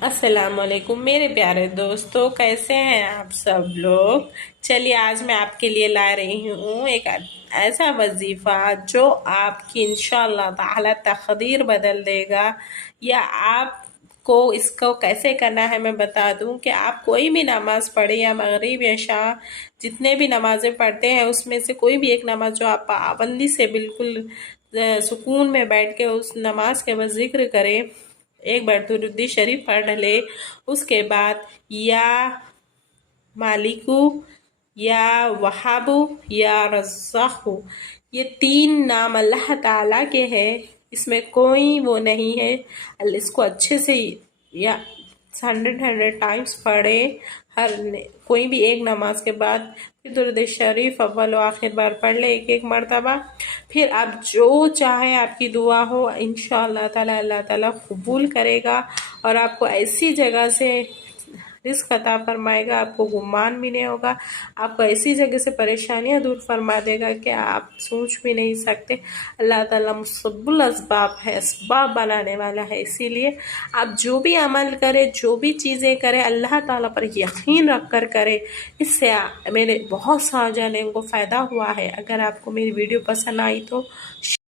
السلام علیکم میرے پیارے دوستو، کیسے ہیں آپ سب لوگ؟ چلیے آج میں آپ کے لیے لا رہی ہوں ایک ایسا وظیفہ جو آپ کی انشاءاللہ تعالی تقدیر بدل دے گا، یا آپ کو اس کو کیسے کرنا ہے میں بتا دوں کہ آپ کوئی بھی نماز پڑھے، یا مغرب یا عشاء جتنے بھی نمازیں پڑھتے ہیں اس میں سے کوئی بھی ایک نماز جو آپ پابندی سے بالکل سکون میں بیٹھ کے اس نماز کے بعد ذکر کرے، ایک بار درود شریف پڑھ لے، اس کے بعد یا مالکو یا وہابو یا رزاقو، یہ تین نام اللہ تعالیٰ کے ہیں، اس میں کوئی وہ نہیں ہے۔ اس کو اچھے سے یا 100 ٹائمز پڑھے، کوئی بھی ایک نماز کے بعد، پھر درود شریف اول و آخر بار پڑھ لے ایک مرتبہ، پھر آپ جو چاہے آپ کی دعا ہو انشاءاللہ تعالی اللہ تعالیٰ قبول کرے گا، اور آپ کو ایسی جگہ سے رزق عطا فرمائے گا، آپ کو گمان بھی نہیں ہوگا، آپ کو ایسی جگہ سے پریشانیاں دور فرما دے گا کہ آپ سوچ بھی نہیں سکتے۔ اللہ تعالیٰ مسبب الاسباب ہے، اسباب بنانے والا ہے، اسی لیے آپ جو بھی عمل کرے، جو بھی چیزیں کرے، اللہ تعالیٰ پر یقین رکھ کر کرے۔ اس سے میرے بہت سارے جانوں کو فائدہ ہوا ہے۔ اگر آپ کو میری ویڈیو پسند آئی تو